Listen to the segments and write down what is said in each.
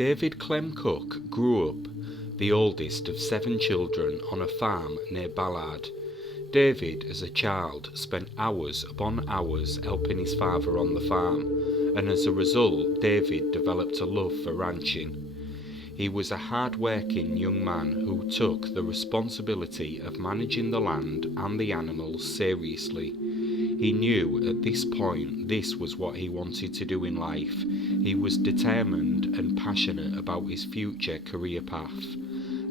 David Clem Cook grew up, the oldest of 7 children, on a farm near Ballard. David, as a child, spent hours upon hours helping his father on the farm, and as a result, David developed a love for ranching. He was a hard-working young man who took the responsibility of managing the land and the animals seriously. He knew at this point this was what he wanted to do in life. He was determined and passionate about his future career path.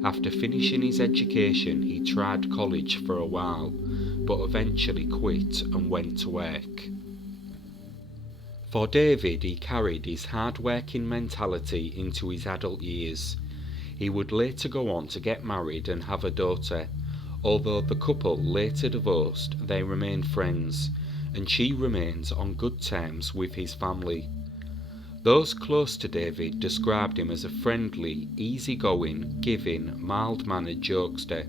After finishing his education, he tried college for a while, but eventually quit and went to work. For David, he carried his hard-working mentality into his adult years. He would later go on to get married and have a daughter. Although the couple later divorced, they remained friends, and she remains on good terms with his family. Those close to David described him as a friendly, easygoing, giving, mild-mannered jokester,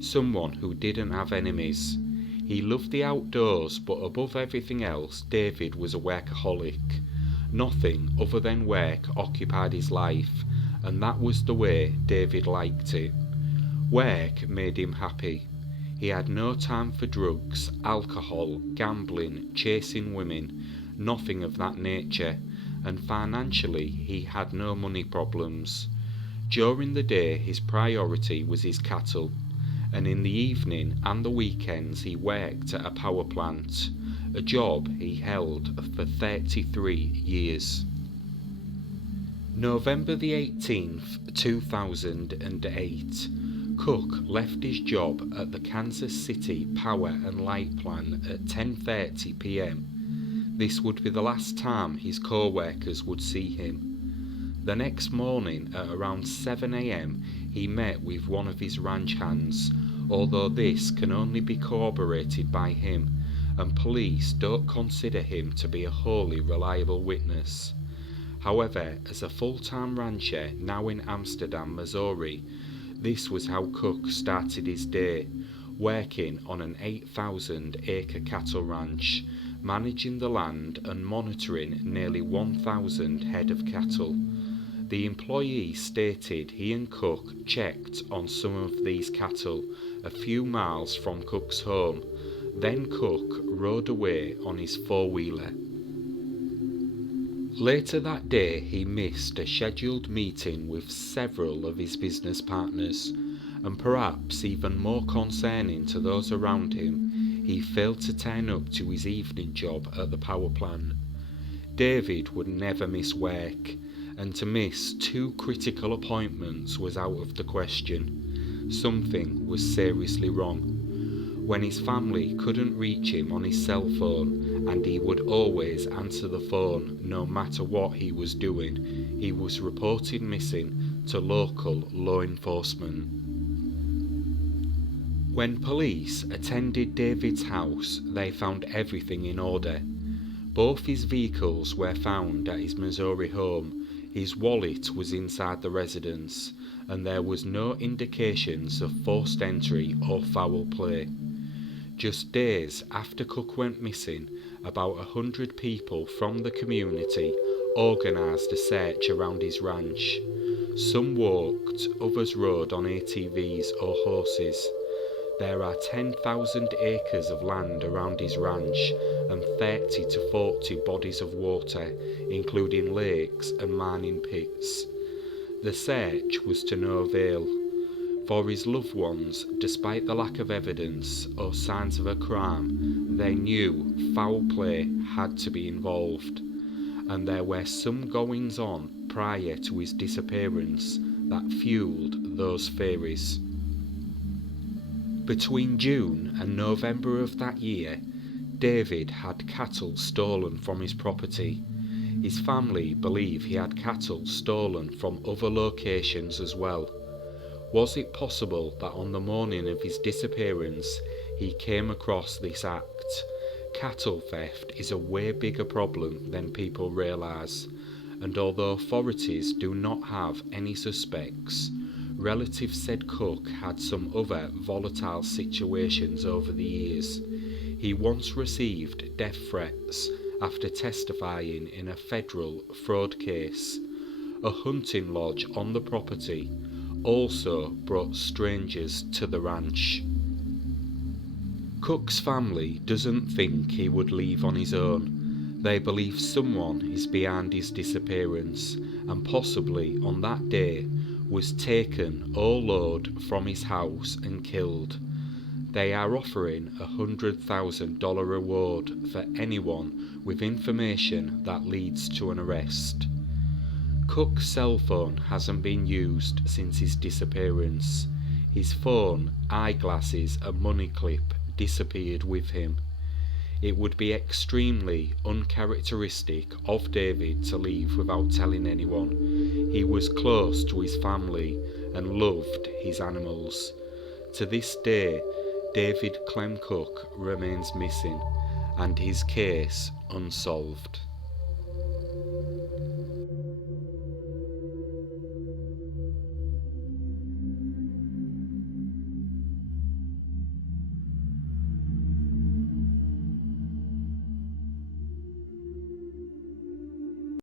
someone who didn't have enemies. He loved the outdoors, but above everything else, David was a workaholic. Nothing other than work occupied his life, and that was the way David liked it. Work made him happy. He had no time for drugs, alcohol, gambling, chasing women, nothing of that nature, and financially he had no money problems. During the day his priority was his cattle, and in the evening and the weekends he worked at a power plant, a job he held for 33 years. November the 18th, 2008. Cook left his job at the Kansas City Power and Light Plant at 10:30 p.m. This would be the last time his co-workers would see him. The next morning at around 7 a.m. he met with one of his ranch hands, although this can only be corroborated by him, and police don't consider him to be a wholly reliable witness. However, as a full-time rancher now in Amsterdam, Missouri, this was how Cook started his day, working on an 8,000-acre cattle ranch, managing the land and monitoring nearly 1,000 head of cattle. The employee stated he and Cook checked on some of these cattle a few miles from Cook's home. Then Cook rode away on his four-wheeler. Later that day he missed a scheduled meeting with several of his business partners, and perhaps even more concerning to those around him, he failed to turn up to his evening job at the power plant. David would never miss work, and to miss 2 critical appointments was out of the question. Something was seriously wrong. When his family couldn't reach him on his cell phone, and he would always answer the phone no matter what he was doing, he was reported missing to local law enforcement. When police attended David's house, they found everything in order. Both his vehicles were found at his Missouri home, his wallet was inside the residence, and there was no indications of forced entry or foul play. Just days after Cook went missing, about 100 people from the community organised a search around his ranch. Some walked, others rode on ATVs or horses. There are 10,000 acres of land around his ranch and 30 to 40 bodies of water, including lakes and mining pits. The search was to no avail. For his loved ones, despite the lack of evidence or signs of a crime, they knew foul play had to be involved, and there were some goings-on prior to his disappearance that fueled those theories. Between June and November of that year, David had cattle stolen from his property. His family believe he had cattle stolen from other locations as well. Was it possible that on the morning of his disappearance, he came across this act? Cattle theft is a way bigger problem than people realise, and although authorities do not have any suspects, relatives said Cook had some other volatile situations over the years. He once received death threats after testifying in a federal fraud case. A hunting lodge on the property also brought strangers to the ranch. Cook's family doesn't think he would leave on his own. They believe someone is behind his disappearance and possibly on that day was taken or lured from his house and killed. They are offering $100,000 reward for anyone with information that leads to an arrest. Cook's cell phone hasn't been used since his disappearance. His phone, eyeglasses and money clip disappeared with him. It would be extremely uncharacteristic of David to leave without telling anyone. He was close to his family and loved his animals. To this day, David Clem Cook remains missing and his case unsolved.